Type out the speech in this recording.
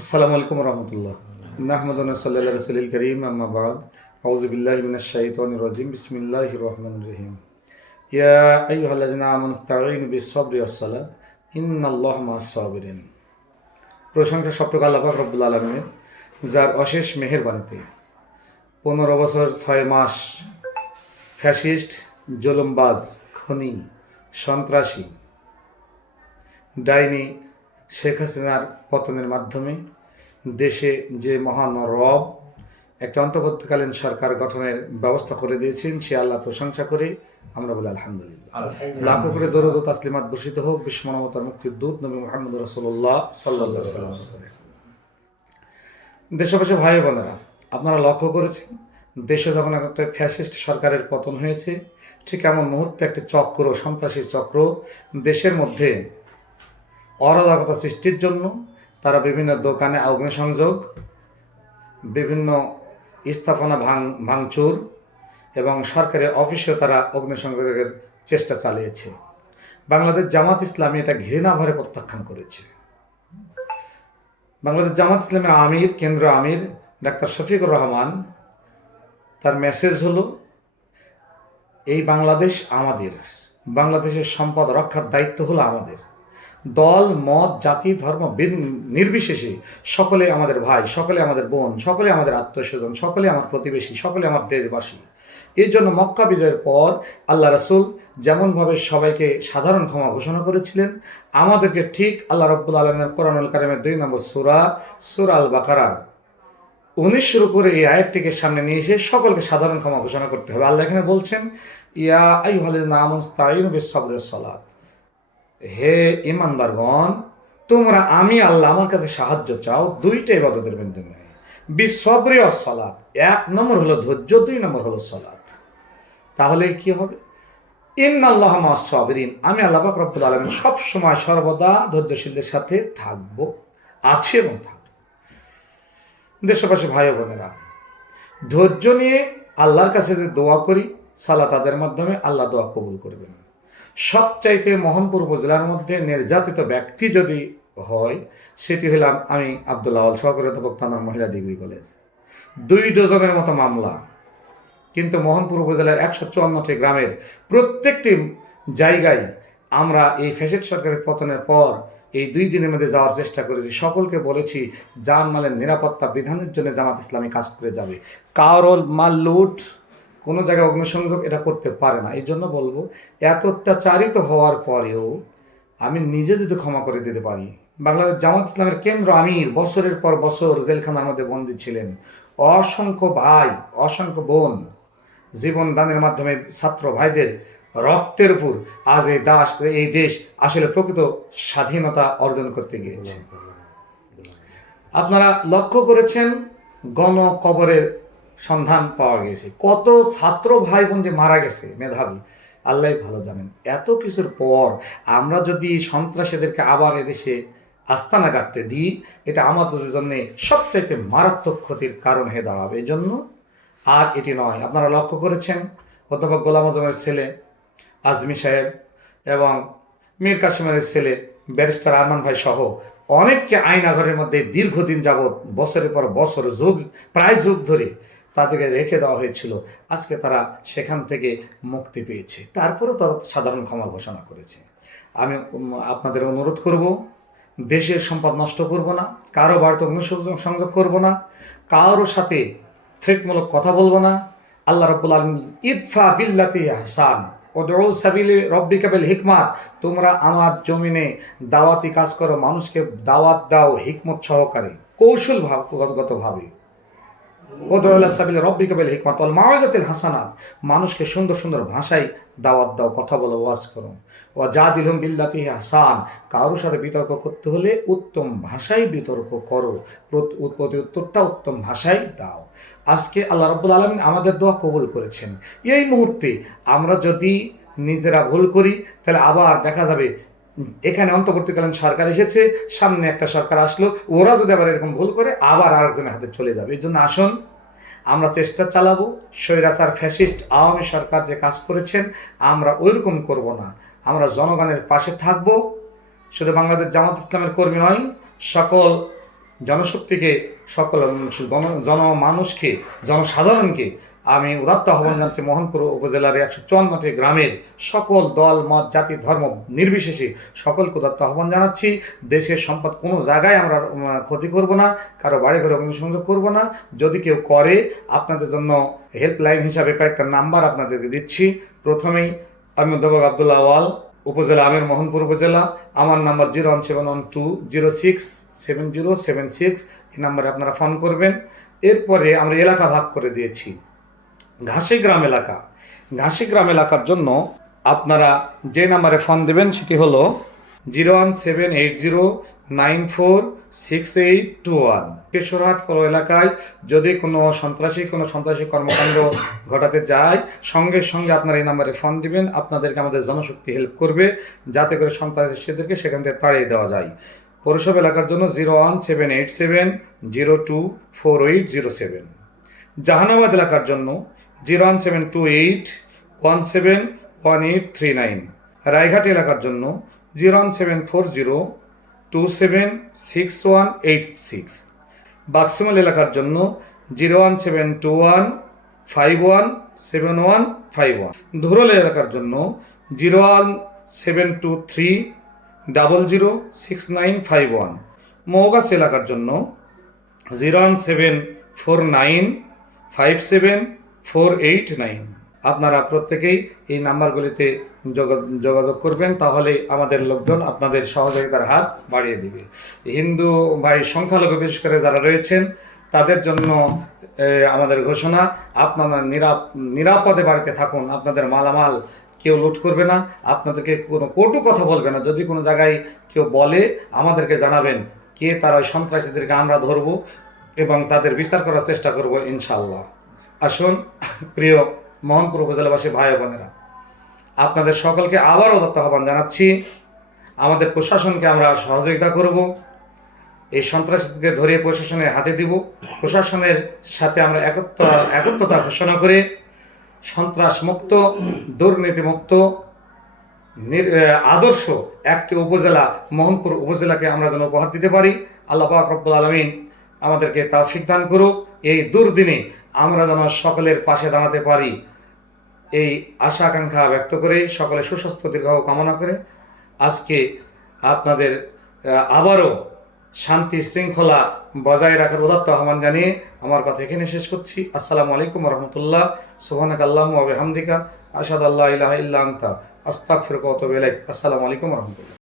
আসসালামু আলাইকুম রহমতুল্লাহ। নাহমাদুন সাল্লাল্লাহু রাসূলিল কারীম আম্মা বাদ। আউযু বিল্লাহি মিনাশ শাইতানির রাজিম। বিসমিল্লাহির রহমানির রহিম। ইয়া আইয়ুহাল্লাযিনা আমানু ইসতাঈনু বিস-সাবরি ওয়াস-সালাত ইন্নাল্লাহা মা'আস-সাবিরিন। প্রশংসা সবটুকু আল্লাহ পাক রব্বুল আলামিনের, যার অশেষ মেহেরবানিতে 15 বছর 6 মাস ফ্যাসিস্ট, জুলুমবাজ, খুনি, সন্ত্রাসী, ডাইনি শেখ হাসিনার পতনের মাধ্যমে দেশে যে মহান রব একটা অন্তর্বর্তীকালীন সরকার গঠনের ব্যবস্থা করে দিয়েছেন, সে আল্লাহ প্রশংসা করে আমরা বলি আলহামদুলিল্লাহ। লাখো করে দরুদ ও তাসলিমাত বর্ষিত হোক বিশ্ব মানবতার মুক্তির দূত নবী মুহাম্মদ রাসূলুল্লাহ সাল্লাল্লাহু আলাইহি ওয়াসাল্লাম। দেশবাসী ভাই বোনেরা, আপনারা লক্ষ্য করেছেন দেশে যখন একটা ফ্যাসিস্ট সরকারের পতন হয়েছে, ঠিক এমন মুহূর্তে একটি চক্র, সন্ত্রাসী চক্র দেশের মধ্যে অরাজকতা সৃষ্টির জন্য তারা বিভিন্ন দোকানে অগ্নিসংযোগ, বিভিন্ন স্থাপনা ভাঙচুর এবং সরকারি অফিসেও তারা অগ্নিসংযোগের চেষ্টা চালিয়েছে। বাংলাদেশ জামাত ইসলামী এটা ঘৃণাভরে প্রত্যাখ্যান করেছে। বাংলাদেশ জামাত ইসলামের আমির, কেন্দ্র আমির ডাক্তার শফিকুর রহমান, তার মেসেজ হলো এই বাংলাদেশ আমাদের, বাংলাদেশের সম্পদ রক্ষার দায়িত্ব হলো আমাদের। দল, মত, জাতি, ধর্ম নির্বিশেষে সকলে আমাদের ভাই, সকলে আমাদের বোন, সকলে আমাদের আত্মীয়স্বজন, সকলে আমার প্রতিবেশী, সকলে আমার দেশবাসী। এই জন্য মক্কা বিজয়ের পর আল্লাহ রাসূল যেমনভাবে সবাইকে সাধারণ ক্ষমা ঘোষণা করেছিলেন, আমাদেরকে ঠিক আল্লাহ রাব্বুল আলামিনের কোরআনুল কারীমের 2 নম্বর সূরা আল বাকারার 19 শুরু করে এই আয়াতটিকে সামনে নিয়ে এসে সকলকে সাধারণ ক্ষমা ঘোষণা করতে হবে। আল্লাহ এখানে বলছেন, ইয়া আইয়ুহাল্লাযিনা আমানু ইসতাঈনু বিস-সাবরি ওয়াস-সালাত, হে ইমানদারগণ, তোমরা আমি আল্লাহ আমার কাছে সাহায্য চাও দুইটা ইবাদতের বিনিময়ে। বিস-সাবরি ওয়াস-সালাত, 1 নম্বর হলো ধৈর্য, 2 নম্বর হলো সালাত। তাহলে কি হবে? ইন্নাল্লাহা মা'আস-সাবিরিন, আমি আল্লাহ পাক রব্বুল আলামিন সব সময় সর্বদা ধৈর্যশীলদের সাথে থাকবো, আছে এবং থাকবো। দেশবাসী ভাই বোনেরা, ধৈর্য নিয়ে আল্লাহর কাছে যে দোয়া করি, সালাত তাদের মাধ্যমে আল্লাহ দোয়া কবুল করবেন। সবচাইতে মোহনপুর উপজেলার মধ্যে নির্যাতিত ব্যক্তি যদি হয়, সেটি হলাম আমি আব্দুল আউয়াল, সহকারী অধ্যাপক থানার মহিলা ডিগ্রি কলেজ। 2 ডজনের মতো মামলা, কিন্তু মোহনপুর উপজেলার 154টি গ্রামের প্রত্যেকটি জায়গায় আমরা এই ফ্যাসিস্ট সরকারের পতনের পর এই 2 দিনের মধ্যে যাওয়ার চেষ্টা করেছি। সকলকে বলেছি জানমালের নিরাপত্তা বিধানের জন্য জামাত ইসলামী কাজ করে যাবে। কারোর মাল লুট, কোনো জায়গায় অগ্নিসংযোগ এটা করতে পারে না। এই জন্য বলবো, এত অত্যাচারিত হওয়ার পরেও আমি নিজে যদি ক্ষমা করে দিতে পারি। বাংলাদেশ জামাত ইসলামের কেন্দ্র আমির বছরের পর বছর জেলখানার মধ্যে বন্দী ছিলেন, অসংখ্য ভাই, অসংখ্য বোন জীবন দানের মাধ্যমে ছাত্র ভাইদের রক্তের উপর আজ এই দেশ আসলে প্রকৃত স্বাধীনতা অর্জন করতে গিয়েছে। আপনারা লক্ষ্য করেছেন গণকবরের সন্ধান পাওয়া গেছে, কত ছাত্র ভাই বোন যে মারা গেছে, মেধাবী আল্লাহ ভালো জানেন। এত কিছুর পর আমরা যদি সন্ত্রাসীদেরকে আবার এদেশে আস্তানা কাটতে দিই, এটা আমাদের জন্য সবচাইতে মারাত্মক ক্ষতির কারণ হয়ে দাঁড়াবে। এই জন্য আর এটি নয়। আপনারা লক্ষ্য করেছেন অধ্যাপক গোলাম আজমের ছেলে আজমি সাহেব এবং মীর কাসিমের ছেলে ব্যারিস্টার আরমান ভাই সহ অনেককে আয়নাঘরের মধ্যে দীর্ঘদিন যাবৎ, বছরের পর বছর, প্রায় যুগ ধরে তাদেরকে রেখে দেওয়া হয়েছিল। আজকে তারা সেখান থেকে মুক্তি পেয়েছে, তারপরেও তারা সাধারণ ক্ষমা ঘোষণা করেছে। আমি আপনাদের অনুরোধ করব, দেশের সম্পদ নষ্ট করব না, কারো বাড়িতে সংযোগ করব না, কারোর সাথে থ্রেটমূলক কথা বলবো না। আল্লাহ রাব্বুল আলামিন ইদফা বিল্লাতি আহসান উদউ সাবিলি রাব্বিকা বিল হিকমাত, তোমরা আমার জমিনে দাওয়াতি কাজ করো, মানুষকে দাওয়াত দাও হিকমত সহকারে, কৌশলগতভাবে। উদউ ইলা সাবিলি রাব্বিকা বিল হিকমাত ওয়াল মাউইজাতিল হাসানাত, মানুষকে সুন্দর সুন্দর ভাষায় দাওয়াত দাও, কথা বলো, ওয়াজ করো। ওয়া জাদিলহুম বিল্লাতি আহসান, কারোর সাথে বিতর্ক করতে হলে উত্তম ভাষায় বিতর্ক করো, প্রতি উত্তরটা উত্তম ভাষায় দাও। আজকে আল্লাহ রাব্বুল আলামিন আমাদের দোয়া কবুল করেছেন। এই মুহূর্তে আমরা যদি নিজেরা ভুল করি, তাহলে আবার দেখা যাবে এখানে অন্তর্বর্তীকালীন সরকার এসেছে, সামনে একটা সরকার আসলো, ওরা যদি আবার এরকম ভুল করে আবার আরেকজনের হাতে চলে যাবে। এই জন্য আসুন আমরা চেষ্টা চালাবো, স্বৈরাচার ফ্যাসিস্ট আওয়ামী সরকার যে কাজ করেছেন আমরা ওইরকম করব না। আমরা জনগণের পাশে থাকব। শুধু বাংলাদেশ জামাত ইসলামের কর্মী নয়, সকল জনশক্তিকে, সকল জনমানুষকে, জনসাধারণকে আমি উদাত্ত আহ্বান জানাচ্ছি মোহনপুর উপজেলার 154টি গ্রামের সকল দল মত জাতি ধর্ম নির্বিশেষে সকলকে উদাত্ত আহ্বান জানাচ্ছি। দেশের সম্পদ কোনো জায়গায় আমরা ক্ষতি করব না, কারো বাড়ি ঘরে অগ্নিসংযোগ করব না। যদি কেউ করে, আপনাদের জন্য হেল্পলাইন হিসাবে কয়েকটা নাম্বার আপনাদেরকে দিচ্ছি। প্রথমেই আমি অধ্যাপক আব্দুল্লাহ আওয়াল, উপজেলা আমির, মোহনপুর উপজেলা। আমার নাম্বার 01712067076। এই নাম্বারে আপনারা ফোন করবেন। এরপরে আমরা এলাকা ভাগ করে দিয়েছি। ঘাসিগ্রাম এলাকা, ঘাসিগ্রাম এলাকার জন্য আপনারা যে নাম্বারে ফোন দেবেন সেটি হলো 01780946821। কেশরহাট পৌর এলাকায় যদি কোনো সন্ত্রাসী কর্মকাণ্ড ঘটাতে যায়, সঙ্গে সঙ্গে আপনারা এই নাম্বারে ফোন দিবেন। আপনাদেরকে আমাদের জনশক্তি হেল্প করবে, যাতে করে সন্ত্রাসীদেরকে সেখান থেকে তাড়িয়ে দেওয়া যায়। পৌরসভা এলাকার জন্য 01787 জাহানাবাদ এলাকার জন্য 01728171839। রায়ঘাট এলাকার জন্য 01740276186। বাক্সিমল এলাকার জন্য 01721517151। ধুরল এলাকার জন্য 01723006951। মৌগাছ এলাকার জন্য 01749574889। আপনারা প্রত্যেকেই এই নাম্বারগুলিতে যোগাযোগ করবেন, তাহলে আমাদের লোকজন আপনাদের সহযোগিতার হাত বাড়িয়ে দিবে। হিন্দু ভাই সংখ্যালঘু বিশেষ করে যারা রয়েছেন, তাদের জন্য আমাদের ঘোষণা, আপনারা নিরাপদে বাড়িতে থাকুন। আপনাদের মালামাল কেউ লুট করবে না, আপনাদেরকে কোনো কটু কথা বলবে না। যদি কোনো জায়গায় কেউ বলে, আমাদেরকে জানাবেন, কে তারা ওই সন্ত্রাসীদেরকে আমরা ধরবো এবং তাদের বিচার করার চেষ্টা করব ইনশাআল্লাহ। আসুন প্রিয় মোহনপুর উপজেলাবাসী ভাই বোনেরা, আপনাদের সকলকে আবারও উদাত্ত আহ্বান জানাচ্ছি। আমাদের প্রশাসনকে আমরা সহযোগিতা করব, এই সন্ত্রাসীদেরকে ধরে প্রশাসনের হাতে দিব। প্রশাসনের সাথে আমরা একত্রতা ঘোষণা করে সন্ত্রাস মুক্ত, দুর্নীতি মুক্ত, আদর্শ একটি উপজেলা মোহনপুর উপজেলাকে আমরা যেন উপহার দিতে পারি। আল্লাহ পাক রব্বুল আলামিন আমাদেরকে তৌফিক দান করুক। এই দুর্দিনে আমরা যেন সকলের পাশে দাঁড়াতে পারি, এই আশা আকাঙ্ক্ষা ব্যক্ত করে সকলে সুস্বাস্থ্য দীর্ঘায়ু কামনা করে আজকে আপনাদের আবারও শান্তি শৃঙ্খলা বজায় রাখার উদাত্ত আহ্বান জানিয়ে আমার কথা এখানে শেষ করছি। আসসালামু আলাইকুম রহমতুল্লাহ। সুবহানাকা আল্লাহুম্মা ওয়া বিহামদিকা আশহাদু আল্লা ইলাহা ইল্লা আনতা আস্তাগফিরুকা ওয়া আতুবু ইলাইক। আসসালামু আলাইকুম রহমতুল্লাহ।